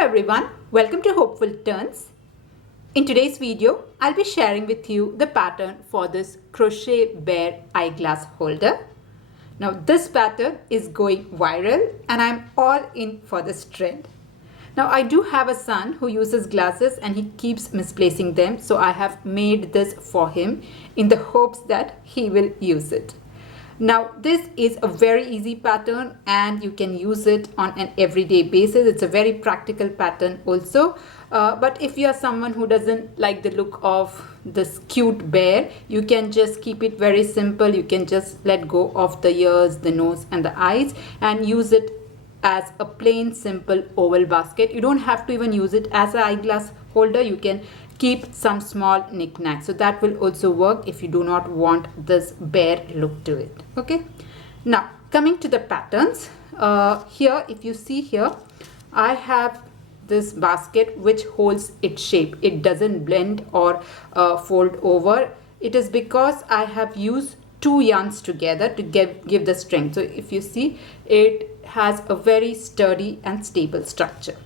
Hello everyone, welcome to Hopeful Turns. In today's video, I'll be sharing with you the pattern for this Crochet Bear Eyeglass Holder. Now this pattern is going viral and I'm all in for this trend. Now I do have a son who uses glasses and he keeps misplacing them, so I have made this for him in the hopes that he will use it. Now this is a very easy pattern and you can use it on an everyday basis. It's a very practical pattern also. But if you are someone who doesn't like the look of this cute bear, you can just keep it very simple. You can just let go of the ears, the nose and the eyes and use it as a plain simple oval basket. You don't have to even use it as an eyeglass holder. You can keep some small knickknacks, so that will also work if you do not want this bear look to it. Okay, now coming to the patterns, here if you see here, I have this basket which holds its shape. It doesn't blend or fold over. It is because I have used two yarns together to give the strength. So if you see, it has a very sturdy and stable structure.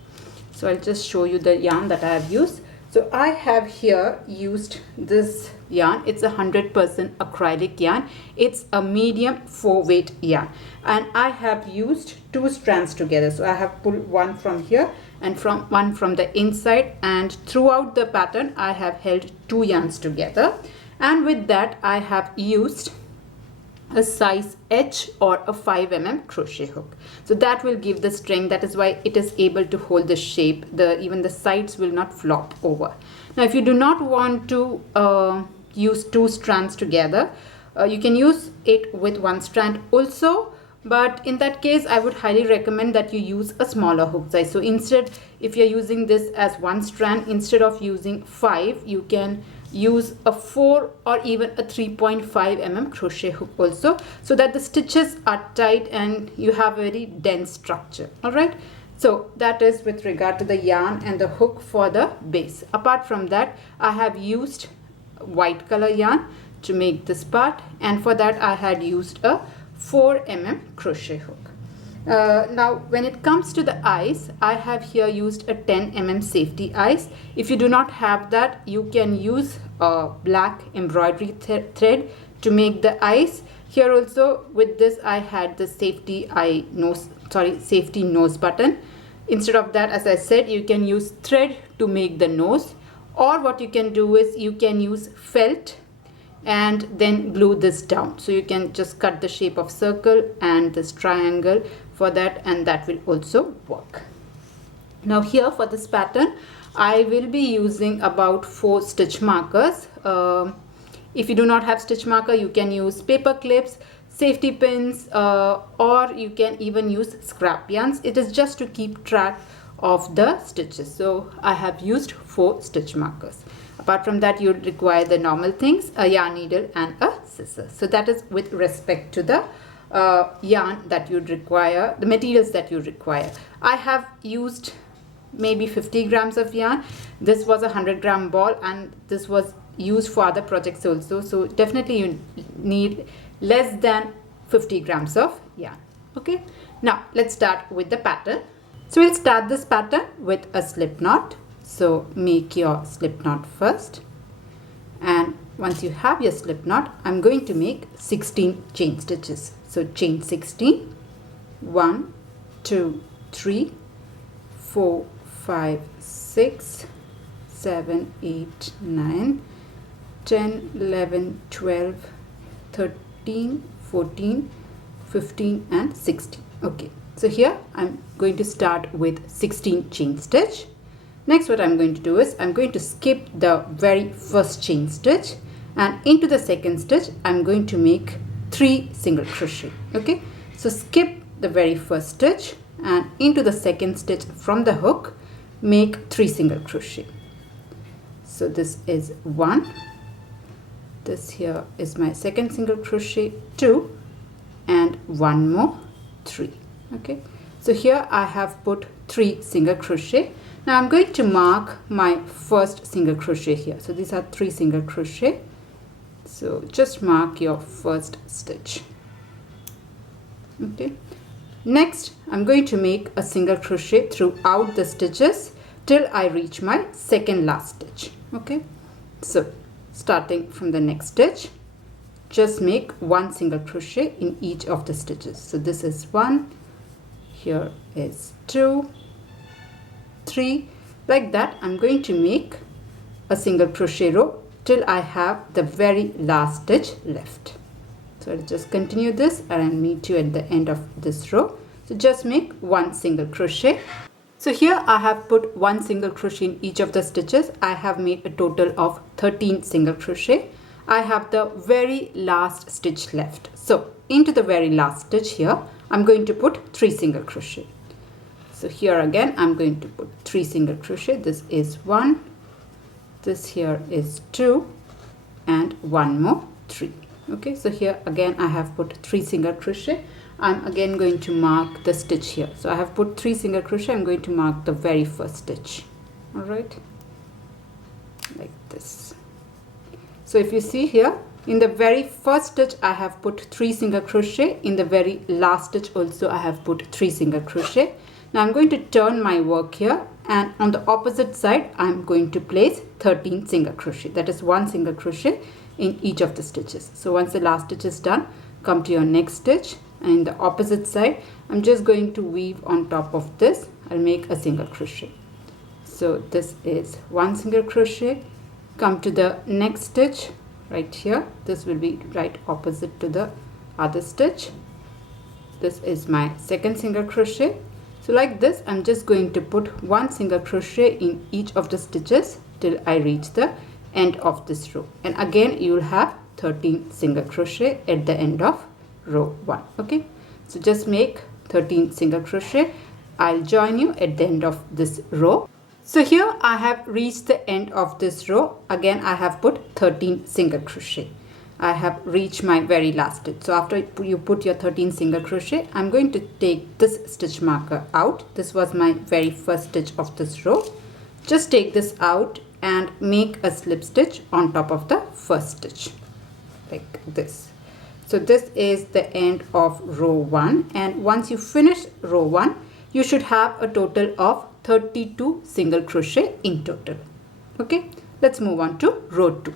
So I'll just show you the yarn that I have used. So I have here used this yarn. It's 100% acrylic yarn. It's a medium 4-weight yarn. And I have used two strands together. So I have pulled one from here and one from the inside. And throughout the pattern, I have held two yarns together. And with that, I have used a size H or a 5 mm crochet hook. So that will give the strength. That is why it is able to hold the shape. Even the sides will not flop over. Now if you do not want to use two strands together, you can use it with one strand also, but in that case I would highly recommend that you use a smaller hook size. So instead, if you're using this as one strand, instead of using 5, you can use a 4 or even a 3.5 mm crochet hook also, so that the stitches are tight and you have a very dense structure. All right, so that is with regard to the yarn and the hook for the base. Apart from that, I have used white color yarn to make this part, and for that I had used a 4 mm crochet hook. Now when it comes to the eyes, I have here used a 10 mm safety eyes. If you do not have that, you can use a black embroidery thread to make the eyes. Here also with this I had the safety nose button. Instead of that, as I said, you can use thread to make the nose, or what you can do is you can use felt and then glue this down. So you can just cut the shape of circle and this triangle for that, and that will also work. Now here for this pattern, I will be using about 4 stitch markers. If you do not have stitch marker, you can use paper clips, safety pins, or you can even use scrap yarns. It is just to keep track of the stitches. So I have used 4 stitch markers. Apart from that, you require the normal things, a yarn needle and a scissors. So that is with respect to the yarn that you require, the materials that you require. I have used maybe 50 grams of yarn. This was a 100-gram ball and this was used for other projects also. So definitely you need less than 50 grams of yarn. Okay, now let's start with the pattern. So we'll start this pattern with a slip knot. So make your slip knot first, and once you have your slip knot, I'm going to make 16 chain stitches. So chain 16, 1, 2, 3, 4, 5, 6, 7, 8, 9, 10, 11, 12, 13, 14, 15 and 16. Okay, so here I'm going to start with 16 chain stitch. Next, what I'm going to do is I'm going to skip the very first chain stitch, and into the second stitch I'm going to make 3 single crochet. Okay, so skip the very first stitch and into the second stitch from the hook make 3 single crochet. So this is 1, this here is my second single crochet, 2 and 1 more, 3. Okay, so here I have put 3 single crochet. Now I'm going to mark my first single crochet here. So these are 3 single crochet. So just mark your first stitch. Okay, Next, I'm going to make a single crochet throughout the stitches till I reach my second last stitch. Okay, so starting from the next stitch, just make one single crochet in each of the stitches. So this is 1, here is 2, 3, like that. I'm going to make a single crochet row till I have the very last stitch left. So I'll just continue this and I'll meet you at the end of this row. So just make one single crochet. So here I have put one single crochet in each of the stitches. I have made a total of 13 single crochet. I have the very last stitch left. So into the very last stitch here, I'm going to put 3 single crochet. So here again, I'm going to put 3 single crochet. This is 1, this here is 2, and one more 3. Okay, so here again I have put 3 single crochet. I'm again going to mark the stitch here. So I have put 3 single crochet. I'm going to mark the very first stitch. All right, like this. So if you see here, in the very first stitch I have put 3 single crochet. In the very last stitch also I have put 3 single crochet. Now I'm going to turn my work here, and on the opposite side I'm going to place 13 single crochet. That is 1 single crochet in each of the stitches. So once the last stitch is done, come to your next stitch, and in the opposite side I'm just going to weave on top of this. I'll make a single crochet. So this is 1 single crochet. Come to the next stitch right here. This will be right opposite to the other stitch. This is my second single crochet. So like this, I'm just going to put 1 single crochet in each of the stitches till I reach the end of this row. And again, you will have 13 single crochet at the end of row 1. Okay, so just make 13 single crochet. I'll join you at the end of this row. So here I have reached the end of this row. Again, I have put 13 single crochet. I have reached my very last stitch. So after you put your 13 single crochet, I'm going to take this stitch marker out. This was my very first stitch of this row. Just take this out and make a slip stitch on top of the first stitch like this. So this is the end of row 1, and once you finish row 1, you should have a total of 32 single crochet in total. Okay, let's move on to row 2.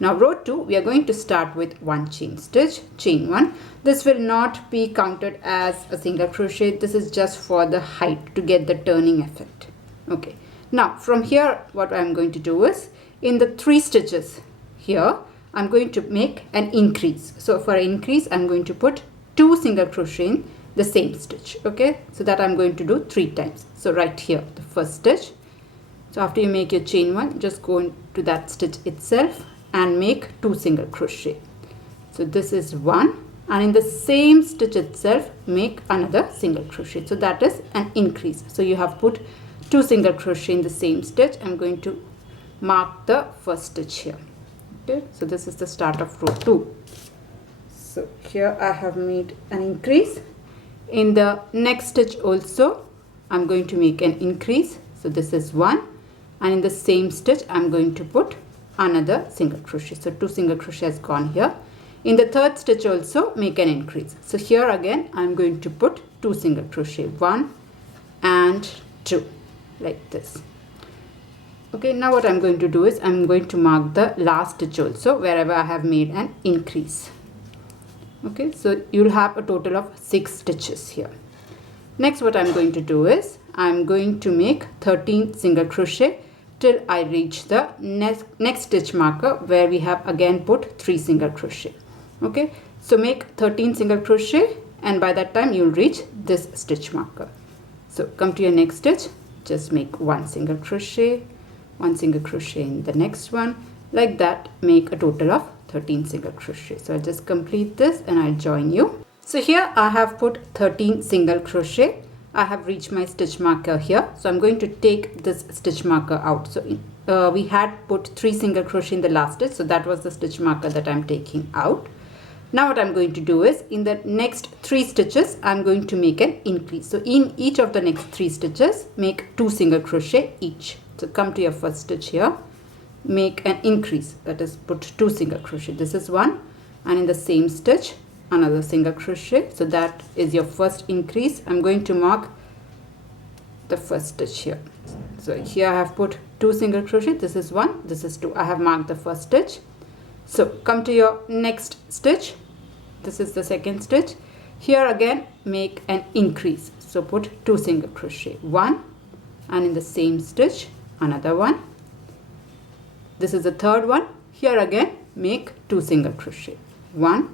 Now row 2, we are going to start with 1 chain stitch, chain 1. This will not be counted as a single crochet. This is just for the height to get the turning effect. Okay, now from here what I'm going to do is, in the 3 stitches here, I'm going to make an increase. So for increase, I'm going to put 2 single crochet in the same stitch. Okay, so that I'm going to do 3 times. So right here, the first stitch. So after you make your chain 1, just go into that stitch itself and make 2 single crochet. So this is 1, and in the same stitch itself make another single crochet. So that is an increase. So you have put 2 single crochet in the same stitch. I'm going to mark the first stitch here. Okay, so this is the start of row 2. So here I have made an increase. In the next stitch also I'm going to make an increase. So this is 1, and in the same stitch I'm going to put another single crochet. So 2 single crochet has gone here. In the third stitch also make an increase. So here again I'm going to put 2 single crochet, 1 and 2 like this. Okay, now what I'm going to do is I'm going to mark the last stitch also wherever I have made an increase. Okay, so you'll have a total of 6 stitches here. Next what I'm going to do is I'm going to make 13 single crochet till I reach the next stitch marker where we have again put 3 single crochet. Okay, so make 13 single crochet, and by that time you'll reach this stitch marker. So come to your next stitch, just make 1 single crochet, 1 single crochet in the next one, like that. Make a total of 13 single crochet. So I'll just complete this and I'll join you. So here I have put 13 single crochet. I have reached my stitch marker here, so I'm going to take this stitch marker out. So we had put 3 single crochet in the last stitch, so that was the stitch marker that I'm taking out. Now what I'm going to do is in the next 3 stitches I'm going to make an increase. So in each of the next 3 stitches make 2 single crochet each. So come to your first stitch here, make an increase, that is put 2 single crochet. This is 1, and in the same stitch another single crochet. So that is your first increase. I'm going to mark the first stitch here. So here I have put 2 single crochet. This is 1, this is 2. I have marked the first stitch. So come to your next stitch. This is the second stitch. Here again make an increase. So put 2 single crochet, 1, and in the same stitch another one. This is the third one. Here again make 2 single crochet, 1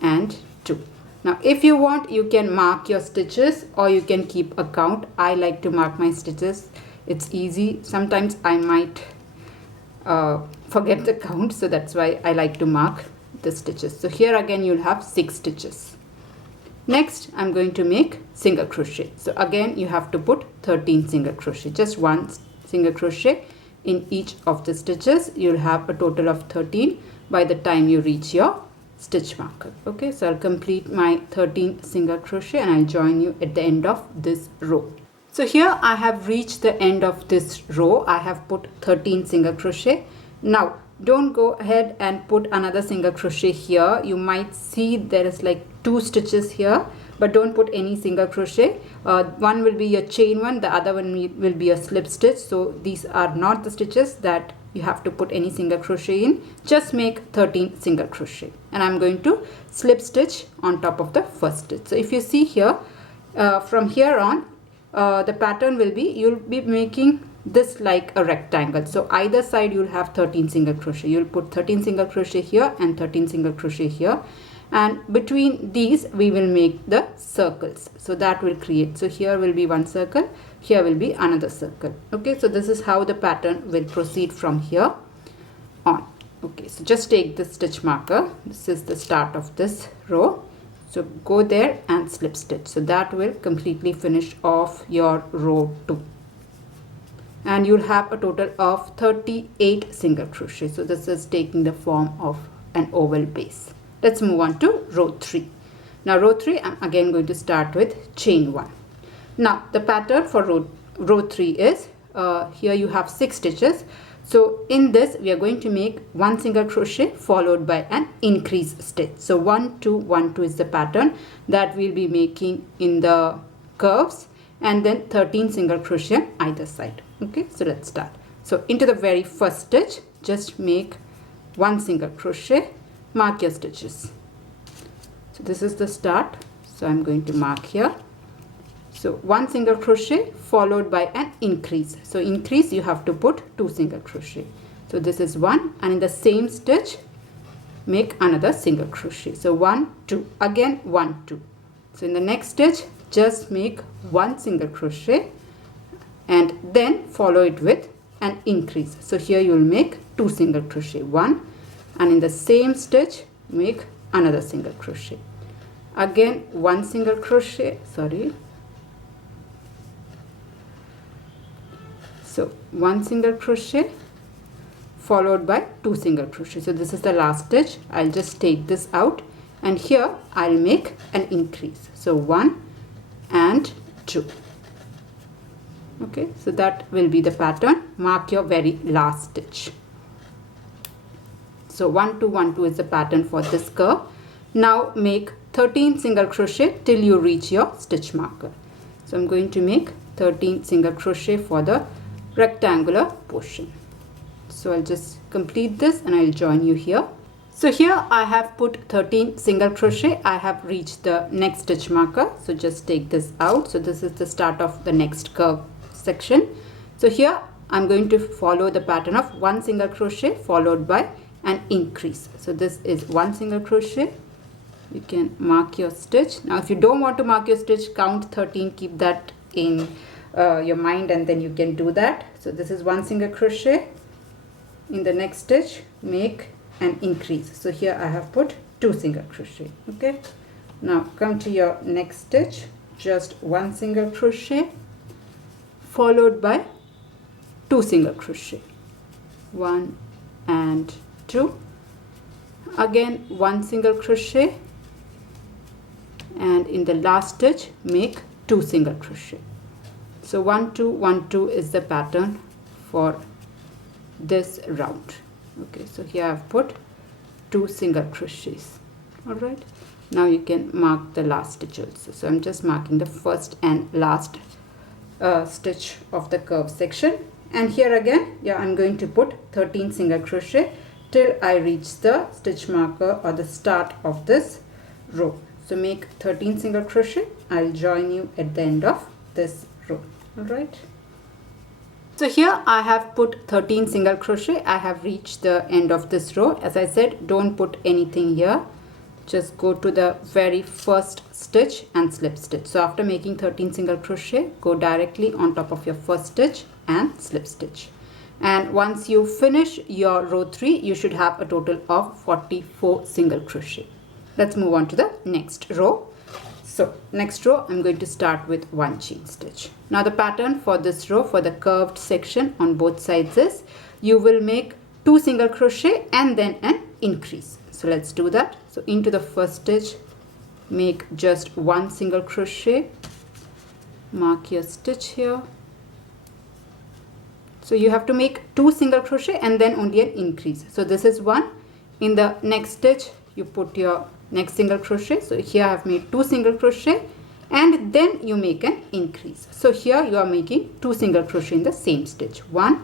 and 2. Now if you want, you can mark your stitches or you can keep a count. I like to mark my stitches. It's easy. Sometimes I might forget the count, so that's why I like to mark the stitches. So here again you'll have 6 stitches. Next I'm going to make single crochet. So again you have to put 13 single crochet, just 1 single crochet in each of the stitches. You'll have a total of 13 by the time you reach your stitch marker. Okay, so I'll complete my 13 single crochet and I'll join you at the end of this row. So here I have reached the end of this row. I have put 13 single crochet. Now don't go ahead and put another single crochet here. You might see there is like 2 stitches here, but don't put any single crochet. One will be a chain one, the other one will be a slip stitch. So these are not the stitches that you have to put any single crochet in. Just make 13 single crochet, and I'm going to slip stitch on top of the first stitch. So if you see here, from here on the pattern will be, you'll be making this like a rectangle. So either side you'll have 13 single crochet. You'll put 13 single crochet here and 13 single crochet here, and between these we will make the circles. So that will create, so here will be one circle, here will be another circle. Okay, so this is how the pattern will proceed from here on. Okay, so just take the stitch marker. This is the start of this row. So go there and slip stitch. So that will completely finish off your row 2. And you'll have a total of 38 single crochet. So this is taking the form of an oval base. Let's move on to row 3. Now row 3, I'm again going to start with chain 1. Now the pattern for row 3 is, here you have 6 stitches. So in this we are going to make 1 single crochet followed by an increase stitch. So 1 2 1 2 is the pattern that we'll be making in the curves, and then 13 single crochet on either side. Okay, so let's start. So into the very first stitch, just make 1 single crochet, mark your stitches. So this is the start. So I'm going to mark here. So 1 single crochet followed by an increase. So increase, you have to put 2 single crochet. So this is 1, and in the same stitch make another single crochet. So 1 2, again 1 2. So in the next stitch just make 1 single crochet and then follow it with an increase. So here you will make 2 single crochet, 1, and in the same stitch make another single crochet. Again 1 single crochet, so 1 single crochet followed by 2 single crochet. So this is the last stitch. I'll just take this out, and here I'll make an increase. So 1 and 2. Okay, so that will be the pattern. Mark your very last stitch. So 1 2 1 2 is the pattern for this curve. Now make 13 single crochet till you reach your stitch marker. So I'm going to make 13 single crochet for the rectangular portion. So I'll just complete this and I'll join you here. So here I have put 13 single crochet. I have reached the next stitch marker. So just take this out. So this is the start of the next curve section. So here I'm going to follow the pattern of 1 single crochet followed by an increase. So this is 1 single crochet. You can mark your stitch. Now if you don't want to mark your stitch, count 13, keep that in your mind, and then you can do that. So this is 1 single crochet. In the next stitch make an increase. So here I have put 2 single crochet. Okay, now come to your next stitch, just 1 single crochet followed by 2 single crochet, 1 and 2, again 1 single crochet, and in the last stitch make 2 single crochet. So 1 2 1 2 is the pattern for this round. Okay, so here I've put 2 single crochets. All right, Now you can mark the last stitch also. So I'm just marking the first and last stitch of the curve section. And here again, I'm going to put 13 single crochet till I reach the stitch marker or the start of this row. So make 13 single crochet. I'll join you at the end of this row. Alright. So here I have put 13 single crochet. I have reached the end of this row. As I said, don't put anything here. Just go to the very first stitch and slip stitch. So after making 13 single crochet, go directly on top of your first stitch and slip stitch. And once you finish your row 3, you should have a total of 44 single crochet. Let's move on to the next row. So next row, I'm going to start with 1 chain stitch. Now the pattern for this row, for the curved section on both sides, is you will make 2 single crochet and then an increase. So let's do that. So into the first stitch, make just 1 single crochet, mark your stitch here. So you have to make 2 single crochet and then only an increase. So this is 1. In the next stitch, you put your next single crochet. So here I have made 2 single crochet and then you make an increase. So here you are making 2 single crochet in the same stitch, 1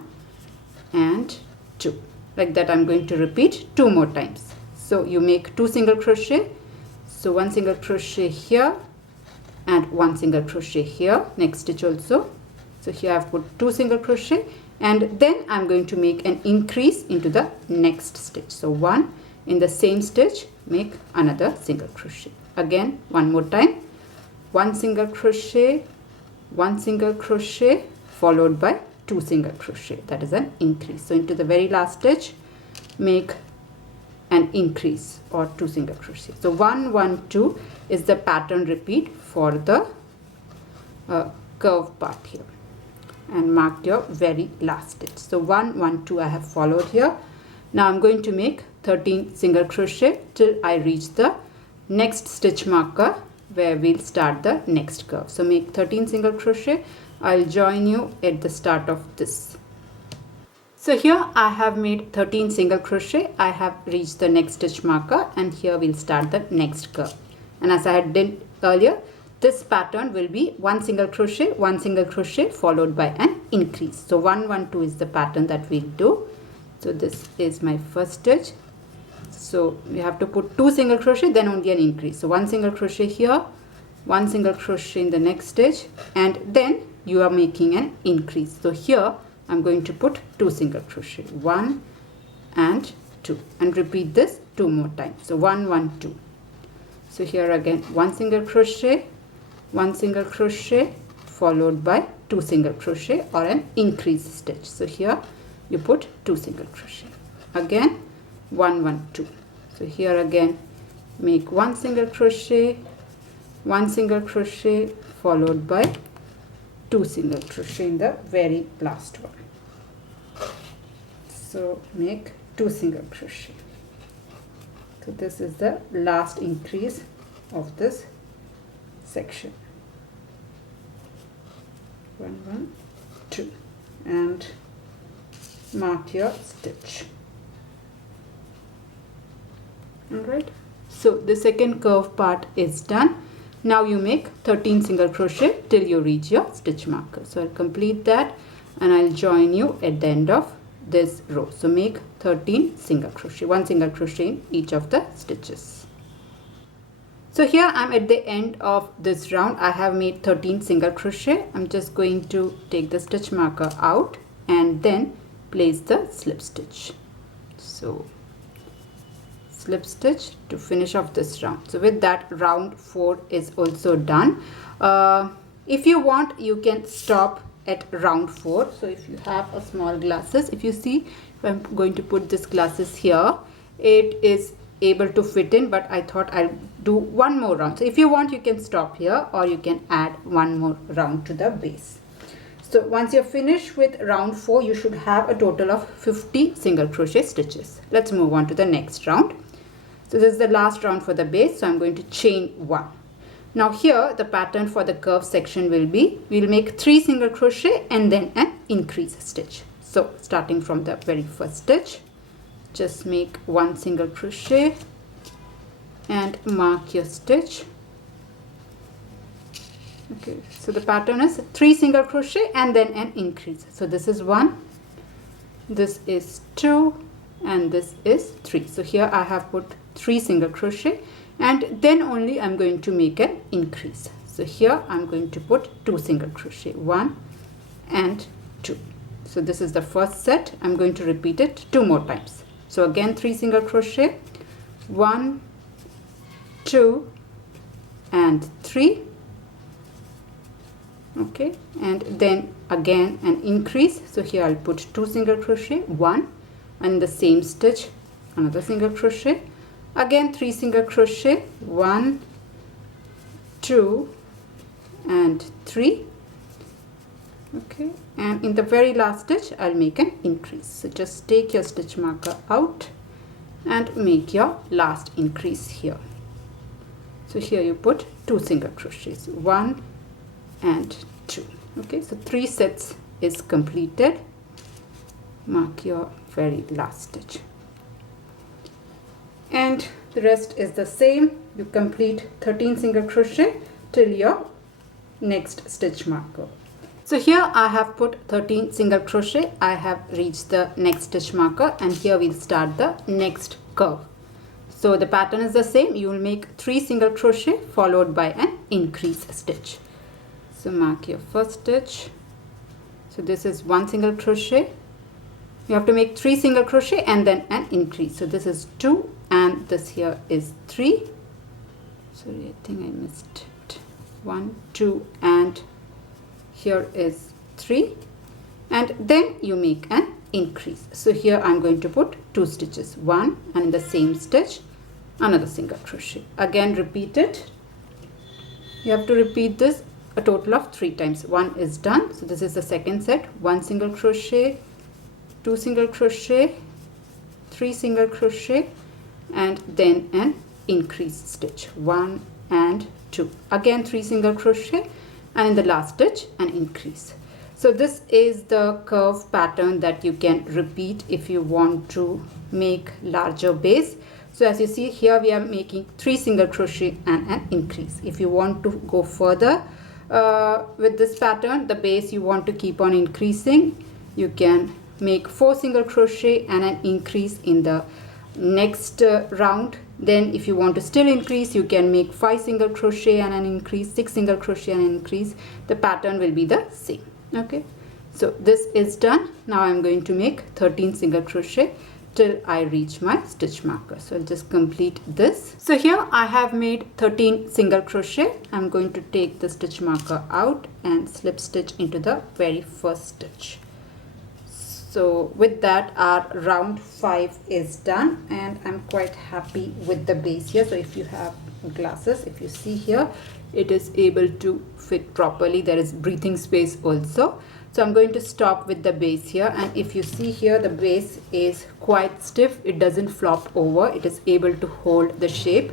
and 2. Like that I'm going to repeat 2 more times. So you make 2 single crochet. So 1 single crochet here and 1 single crochet here, next stitch also. So here I've put 2 single crochet and then I'm going to make an increase into the next stitch. So 1 in the same stitch, make another single crochet. Again, one more time, 1 single crochet, 1 single crochet followed by 2 single crochet. That is an increase. So into the very last stitch, make an increase or 2 single crochet. So 1 1 2 is the pattern repeat for the curve part here. And mark your very last stitch. So 1 1 2 I have followed here. Now I'm going to make 13 single crochet till I reach the next stitch marker where we'll start the next curve. So make 13 single crochet. I'll join you at the start of this. So here I have made 13 single crochet. I have reached the next stitch marker and here we'll start the next curve. And as I had did earlier, this pattern will be 1 single crochet, 1 single crochet followed by an increase. So 1 1 2 is the pattern that we'll do. So this is my first stitch. So we have to put 2 single crochet, then only an increase. So 1 single crochet here, 1 single crochet in the next stitch, and then you are making an increase. So here I'm going to put 2 single crochet, 1 and 2, and repeat this 2 more times. So 1 1 2. So here again 1 single crochet, 1 single crochet followed by 2 single crochet or an increase stitch. So here you put 2 single crochet. Again 1 1 2. So here again make 1 single crochet, 1 single crochet followed by 2 single crochet in the very last one. So make 2 single crochet. So this is the last increase of this section. 1 1 2 and mark your stitch. Alright, so the second curve part is done. Now you make 13 single crochet till you reach your stitch marker. So I'll complete that and I'll join you at the end of this row. So make 13 single crochet, 1 single crochet in each of the stitches. So here I'm at the end of this round. I have made 13 single crochet. I'm just going to take the stitch marker out and then place the slip stitch. So slip stitch to finish off this round. So with that, round 4 is also done. If you want, you can stop at round 4. So if you have a small glasses, if you see, if I'm going to put this glasses here, it is able to fit in, but I thought I'll do one more round. So if you want, you can stop here or you can add one more round to the base. So once you're finished with round 4, you should have a total of 50 single crochet stitches. Let's move on to the next round. So this is the last round for the base. So I'm going to chain 1. Now here the pattern for the curve section will be, we'll make 3 single crochet and then an increase stitch. So starting from the very first stitch, just make 1 single crochet, and mark your stitch. Okay, so the pattern is 3 single crochet and then an increase. So this is 1, this is 2, and this is 3. So here I have put 3 single crochet and then only I'm going to make an increase. So here I'm going to put 2 single crochet, 1 and 2. So this is the first set. I'm going to repeat it 2 more times. So again 3 single crochet, 1, 2 and 3. Okay, and then again an increase. So here I'll put 2 single crochet, 1, and in the same stitch another single crochet, again 3 single crochet, 1, 2 and 3. Okay, and in the very last stitch I'll make an increase. So just take your stitch marker out and make your last increase here. So here you put 2 single crochets, 1 and 2. Okay, so 3 sets is completed. Mark your very last stitch, and the rest is the same. You complete 13 single crochet till your next stitch marker. So here I have put 13 single crochet. I have reached the next stitch marker, and here we'll start the next curve. So the pattern is the same. You will make 3 single crochet followed by an increase stitch. So mark your first stitch. So this is 1 single crochet. You have to make 3 single crochet and then an increase. So this is 2 and this here is 3. Sorry, I think I missed it. 1, 2 and here is 3, and then you make an increase. So here I'm going to put 2 stitches, 1, and in the same stitch another single crochet. Again repeat it. You have to repeat this a total of 3 times. 1 is done. So this is the second set. 1 single crochet, 2 single crochet, 3 single crochet, and then an increase stitch, 1 and 2. Again 3 single crochet, and in the last stitch an increase. So this is the curve pattern that you can repeat if you want to make larger base. So as you see here, we are making 3 single crochet and an increase. If you want to go further with this pattern, the base you want to keep on increasing, you can make 4 single crochet and an increase in the next round. Then if you want to still increase, you can make 5 single crochet and an increase, 6 single crochet and an increase. The pattern will be the same. Okay, so this is done. Now I'm going to make 13 single crochet till I reach my stitch marker. So I'll just complete this. So here I have made 13 single crochet. I'm going to take the stitch marker out and slip stitch into the very first stitch. So with that, our round 5 is done, and I'm quite happy with the base here. So if you have glasses, if you see here, it is able to fit properly. There is breathing space also. So I'm going to stop with the base here, and if you see here, the base is quite stiff. It doesn't flop over. It is able to hold the shape.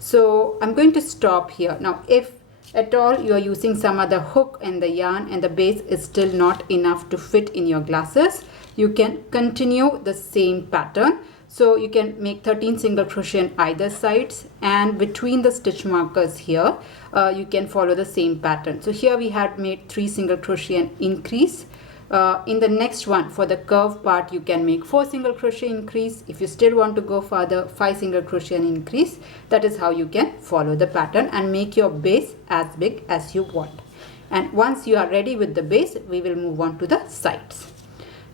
So I'm going to stop here. Now if at all you are using some other hook and the yarn and the base is still not enough to fit in your glasses, you can continue the same pattern. So you can make 13 single crochet on either sides, and between the stitch markers here you can follow the same pattern. So here we had made 3 single crochet and increase. In the next one, for the curve part, you can make 4 single crochet increase. If you still want to go further, 5 single crochet and increase. That is how you can follow the pattern and make your base as big as you want. And once you are ready with the base, we will move on to the sides.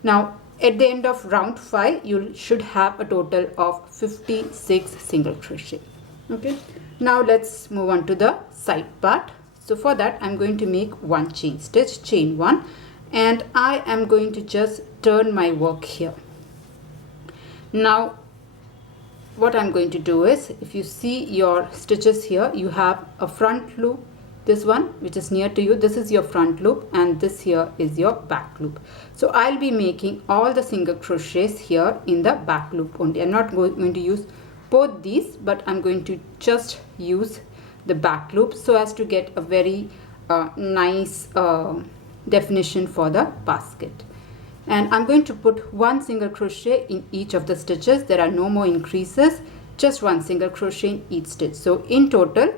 Now at the end of round 5, you should have a total of 56 single crochet. Okay, now let's move on to the side part. So for that, I'm going to make 1 chain stitch, chain 1, and I am going to just turn my work here. Now what I'm going to do is, if you see your stitches here, you have a front loop, this one which is near to you, this is your front loop, and this here is your back loop. So I'll be making all the single crochets here in the back loop only. I'm not going to use both these, but I'm going to just use the back loop so as to get a very nice definition for the basket. And I'm going to put 1 single crochet in each of the stitches. There are no more increases, just 1 single crochet in each stitch. So in total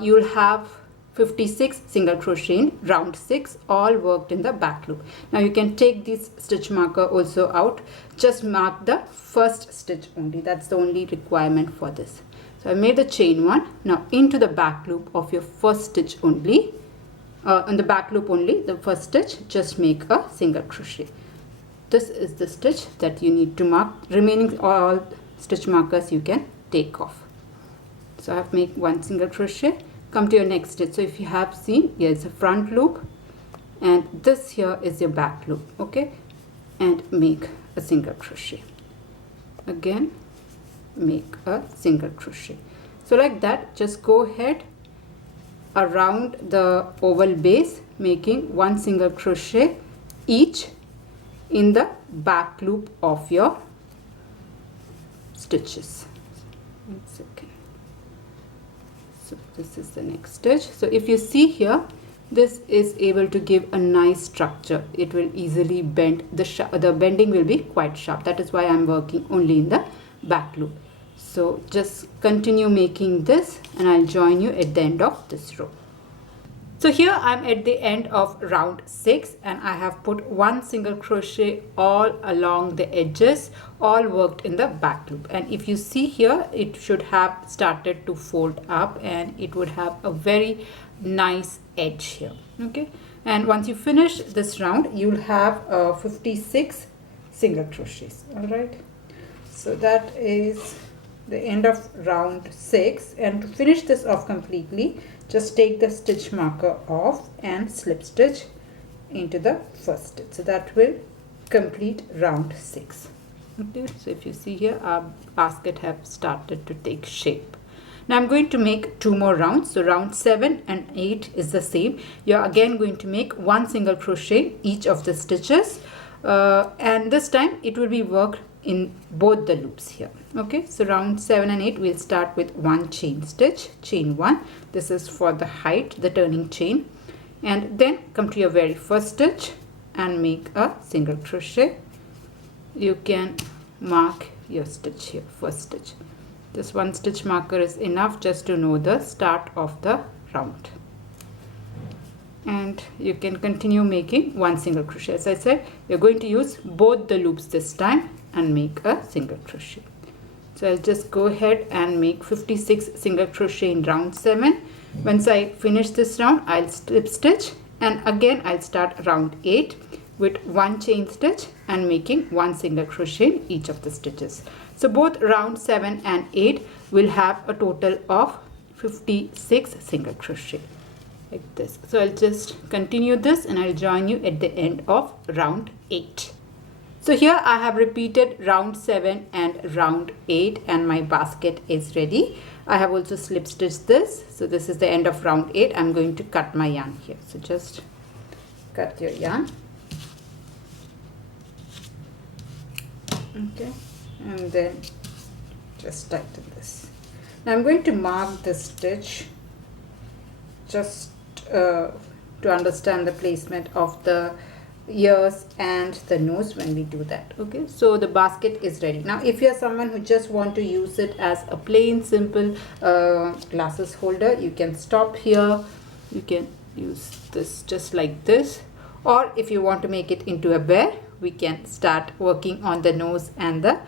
you'll have 56 single crochet in round 6, all worked in the back loop. Now you can take this stitch marker also out, just mark the first stitch only. That's the only requirement for this. So I made the chain 1. Now into the back loop of your first stitch only, on the back loop only, the first stitch, just make a single crochet. This is the stitch that you need to mark. Remaining all stitch markers you can take off. So I have made 1 single crochet. Come to your next stitch. So if you have seen, here is a front loop and this here is your back loop, okay, and make a single crochet. Again make a single crochet. So like that, just go ahead around the oval base, making 1 single crochet each in the back loop of your stitches. 1 second. So this is the next stitch. So if you see here, this is able to give a nice structure. It will easily bend. The bending will be quite sharp. That is why I'm working only in the back loop. So just continue making this and I'll join you at the end of this row. So here I'm at the end of round 6 and I have put 1 single crochet all along the edges, all worked in the back loop. And if you see here, it should have started to fold up and it would have a very nice edge here. Okay, and once you finish this round, you'll have 56 single crochets. All right, so that is the end of round 6. And to finish this off completely, just take the stitch marker off and slip stitch into the first stitch. So that will complete round 6. Okay, so if you see here, our basket have started to take shape. Now I'm going to make 2 more rounds. So round 7 and 8 is the same. You're again going to make 1 single crochet each of the stitches, and this time it will be worked in both the loops here. Okay, so round 7 and 8 we'll start with 1 chain stitch, chain 1. This is for the height, the turning chain, and then come to your very first stitch and make a single crochet. You can mark your stitch here, first stitch. This 1 stitch marker is enough just to know the start of the round. And you can continue making 1 single crochet. As I said, you're going to use both the loops this time and make a single crochet. So I'll just go ahead and make 56 single crochet in round 7. Once I finish this round, I'll slip stitch and again I'll start round 8 with 1 chain stitch and making 1 single crochet in each of the stitches. So both round 7 and 8 will have a total of 56 single crochet like this. So I'll just continue this and I'll join you at the end of round 8. So here I have repeated round 7 and round 8 and my basket is ready. I have also slip stitched this. So this is the end of round 8. I'm going to cut my yarn here. So just cut your yarn. Okay, and then just tighten this. Now I'm going to mark this stitch just to understand the placement of the ears and the nose when we do that. Okay, so the basket is ready. Now if you're someone who just want to use it as a plain simple glasses holder, you can stop here. You can use this just like this, or if you want to make it into a bear, we can start working on the nose and the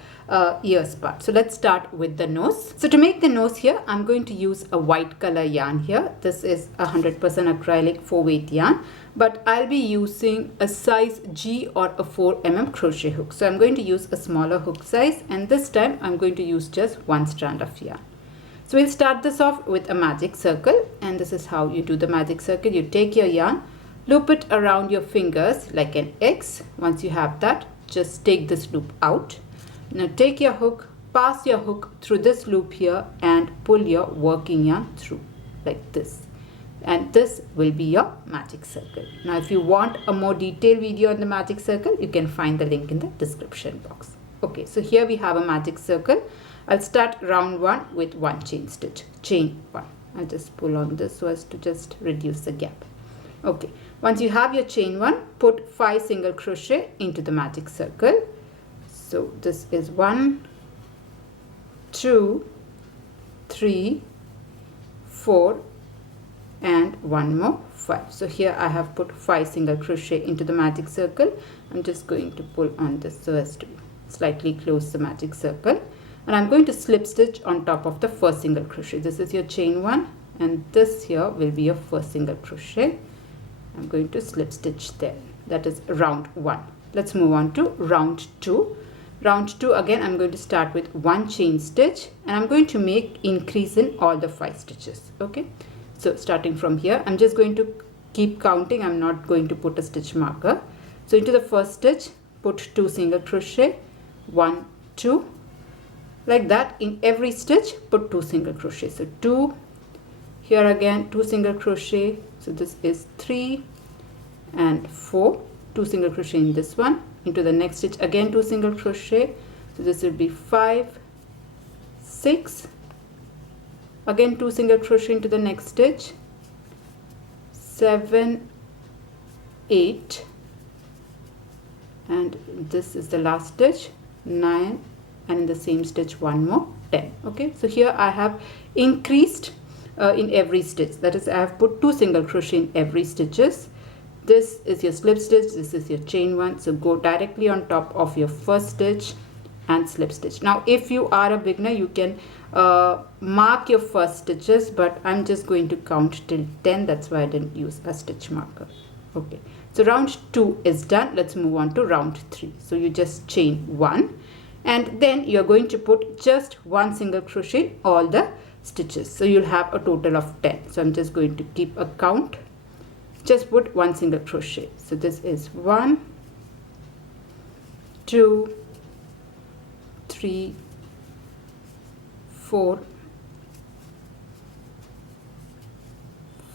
ears part. So let's start with the nose. So to make the nose here, I'm going to use a white color yarn here. This is 100% acrylic 4-weight yarn, but I'll be using a size G or a 4mm crochet hook. So I'm going to use a smaller hook size, and this time I'm going to use just 1 strand of yarn. So we'll start this off with a magic circle, and this is how you do the magic circle. You take your yarn, loop it around your fingers like an X. Once you have that, just take this loop out. Now take your hook, pass your hook through this loop here and pull your working yarn through like this. And this will be your magic circle. Now if you want a more detailed video on the magic circle, you can find the link in the description box. Okay, so here we have a magic circle. I'll start round 1 with 1 chain stitch, chain 1. I'll just pull on this so as to just reduce the gap. Okay, once you have your chain 1, put 5 single crochet into the magic circle. So this is 1, 2, 3, 4, and one more 5. So here I have put 5 single crochet into the magic circle. I'm just going to pull on this so as to slightly close the magic circle, and I'm going to slip stitch on top of the first single crochet. This is your chain 1, and this here will be your first single crochet. I'm going to slip stitch there. That is round 1. Let's move on to round 2. Round 2, again I'm going to start with 1 chain stitch, and I'm going to make increase in all the 5 stitches. Okay, so starting from here, I'm just going to keep counting. I'm not going to put a stitch marker. So into the first stitch, put 2 single crochet, 1, 2, like that. In every stitch, put 2 single crochet. So 2, here again 2 single crochet. So this is 3 and 4, 2 single crochet in this one. Into the next stitch, again 2 single crochet. So this will be 5, 6, again 2 single crochet into the next stitch, 7, 8, and this is the last stitch, 9, and in the same stitch one more, 10. Okay, so here I have increased in every stitch. That is, I have put 2 single crochet in every stitches. This is your slip stitch, this is your chain 1. So go directly on top of your first stitch and slip stitch. Now if you are a beginner, you can mark your first stitches, but I'm just going to count till 10. That's why I didn't use a stitch marker. Okay, so round 2 is done. Let's move on to round 3. So you just chain 1, and then you're going to put just 1 single crochet in all the stitches. So you'll have a total of 10. So I'm just going to keep a count. Just put 1 single crochet. So this is 1, 2, 3, 4,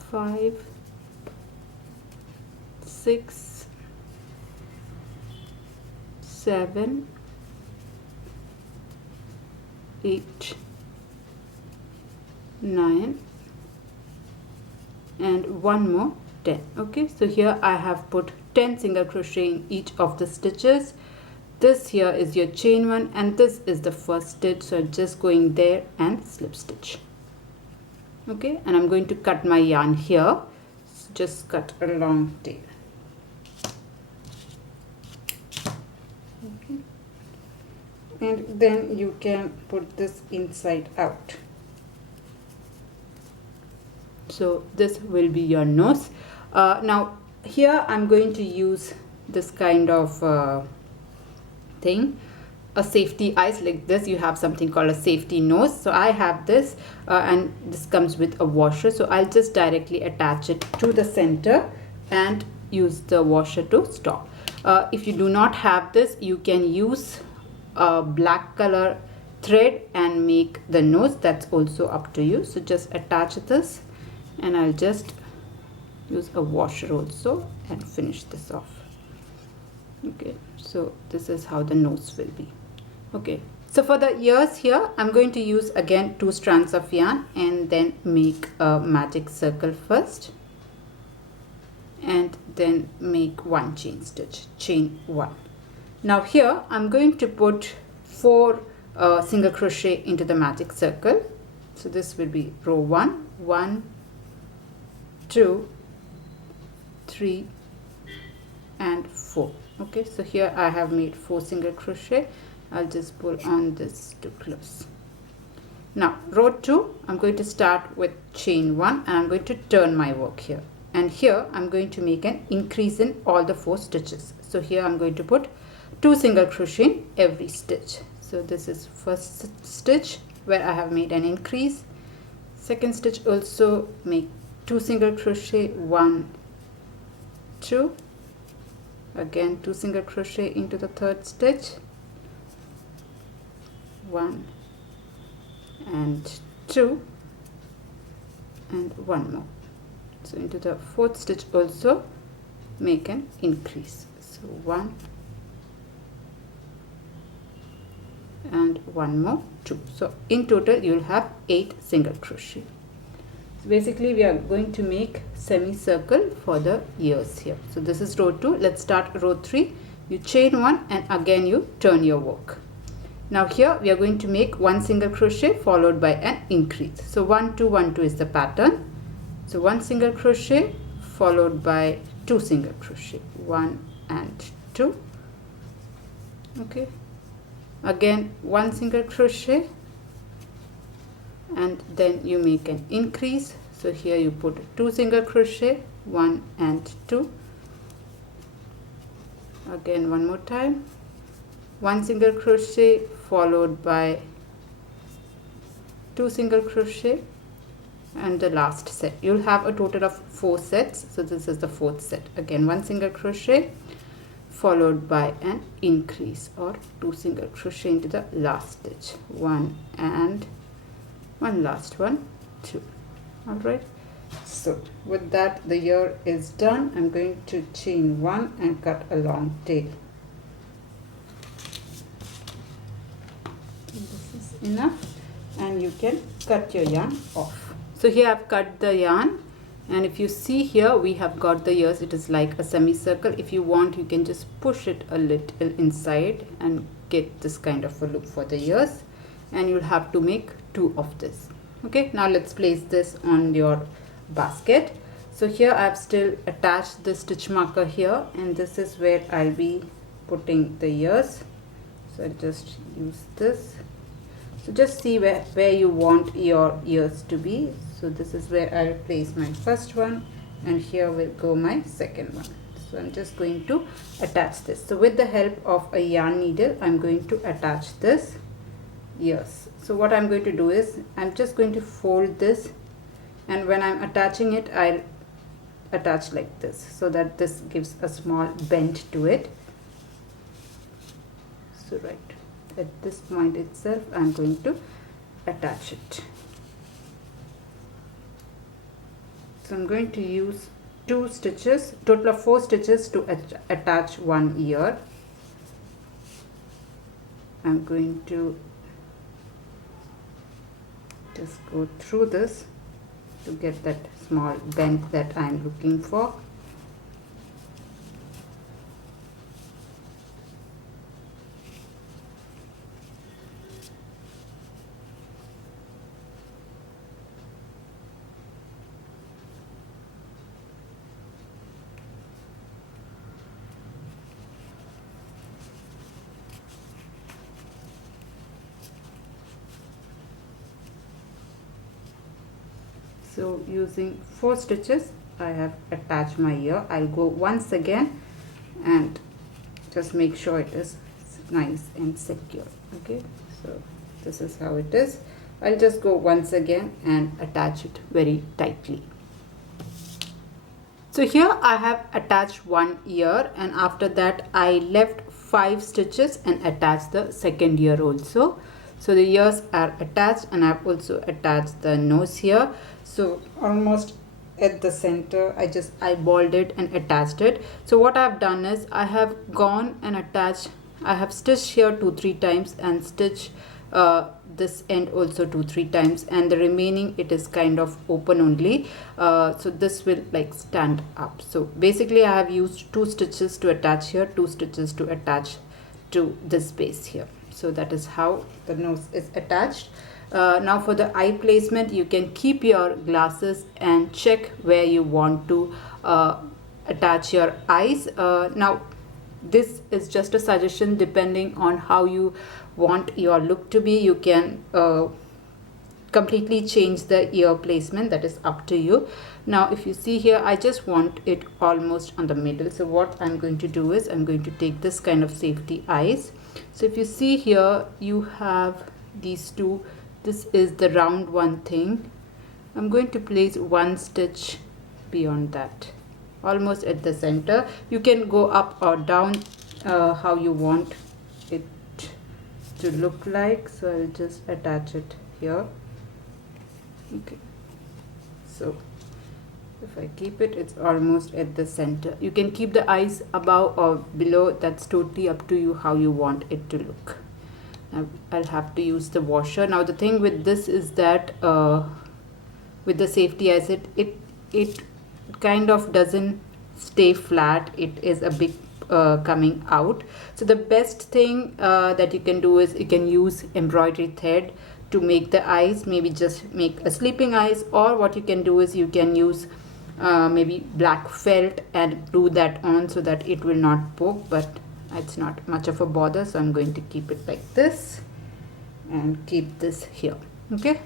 5, 6, 7, 8, 9, and one more, 10. Okay, so here I have put 10 single crochet in each of the stitches. This here is your chain 1, and this is the first stitch. So I'm just going there and slip stitch. Okay, and I'm going to cut my yarn here. So just cut a long tail. Okay, and then you can put this inside out. So this will be your nose. Now here I'm going to use this kind of thing, a safety eyes. Like this, you have something called a safety nose. So I have this, and this comes with a washer. So I'll just directly attach it to the center and use the washer to stop. If you do not have this, you can use a black color thread and make the nose. That's also up to you. So just attach this, and I'll just use a washer also and finish this off. Okay, so this is how the nose will be. Okay, so for the ears here, I'm going to use again 2 strands of yarn and then make a magic circle first, and then make 1 chain stitch, chain 1. Now here I'm going to put 4 single crochet into the magic circle. So this will be row 1, 1, 2, 3, and 4. Okay, so here I have made 4 single crochet. I'll just pull on this to close. Now row 2, I'm going to start with chain 1, and I'm going to turn my work here, and here I'm going to make an increase in all the 4 stitches. So here I'm going to put 2 single crochet in every stitch. So this is first stitch where I have made an increase. Second stitch also make 2 single crochet, 1, 2, again 2 single crochet into the third stitch, 1 and 2, and 1 more. So into the fourth stitch also make an increase. So 1 and 1 more, 2. So in total you will have 8 single crochet. Basically we are going to make semicircle for the ears here. So this is row 2. Let's start row 3. You chain 1 and again you turn your work. Now here we are going to make one single crochet followed by an increase. So 1 2 1 2 is the pattern. So one single crochet followed by 2 single crochet, 1 and 2. Okay, again one single crochet, and then you make an increase. So here you put 2 single crochet, 1 and 2. Again one more time, one single crochet followed by 2 single crochet, and the last set. You'll have a total of 4 sets. So this is the 4th set. Again one single crochet followed by an increase, or 2 single crochet into the last stitch, 1 and one last one, 2. All right, so with that the ear is done. I'm going to chain 1 and cut a long tail. This is enough, and you can cut your yarn off. So here I've cut the yarn, and if you see here we have got the ears. It is like a semicircle. If you want, you can just push it a little inside and get this kind of a look for the ears, and you'll have to make 2 of this. Okay, now let's place this on your basket. So here I've still attached the stitch marker here, and this is where I'll be putting the ears. So I'll just use this. So just see where you want your ears to be. So this is where I'll place my first one, and here will go my second one. So I'm just going to attach this. So with the help of a yarn needle, I'm going to attach this ears. So what I'm going to do is I'm just going to fold this, and when I'm attaching it, I'll attach like this, so that this gives a small bend to it. So right at this point itself, I'm going to attach it. So I'm going to use 2 stitches, total of 4 stitches to attach one ear. I'm going to just go through this to get that small bend that I'm looking for. So using 4 stitches, I have attached my ear. I'll go once again and just make sure it is nice and secure. Okay, so this is how it is. I'll just go once again and attach it very tightly. So here I have attached one ear, and after that I left 5 stitches and attached the second ear also. So the ears are attached, and I've also attached the nose here. So almost at the center, I just eyeballed it and attached it. So what I've done is I have gone and attached, I have stitched here 2-3 times and stitched this end also 2-3 times, and the remaining it is kind of open only. So this will like stand up. So basically I have used 2 stitches to attach here, 2 stitches to attach to this base here. So that is how the nose is attached. Now for the eye placement, you can keep your glasses and check where you want to attach your eyes. Now this is just a suggestion. Depending on how you want your look to be, you can completely change the ear placement. That is up to you. Now if you see here, I just want it almost on the middle. So what I'm going to do is I'm going to take this kind of safety eyes. So if you see here, you have these 2. This is the round one thing. I'm going to place 1 stitch beyond that, almost at the center. You can go up or down how you want it to look like. So I'll just attach it here. Okay, so if I keep it, it's almost at the center. You can keep the eyes above or below. That's totally up to you how you want it to look. I'll have to use the washer. Now the thing with this is that with the safety eyes, it kind of doesn't stay flat. It is a bit coming out. So the best thing that you can do is you can use embroidery thread to make the eyes. Maybe just make a sleeping eyes, or what you can do is you can use maybe black felt and do that on so that it will not poke, but it's not much of a bother. So I'm going to keep it like this and keep this here. Okay,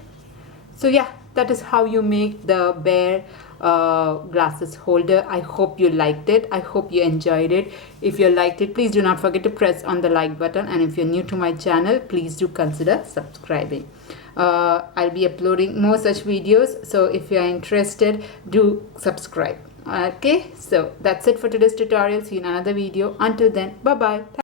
so yeah, that is how you make the bear glasses holder. I hope you liked it. I hope you enjoyed it. If you liked it, please do not forget to press on the like button, and if you're new to my channel, please do consider subscribing. I'll be uploading more such videos, so if you are interested, do subscribe. Okay, so that's it for today's tutorial. See you in another video. Until then, bye bye.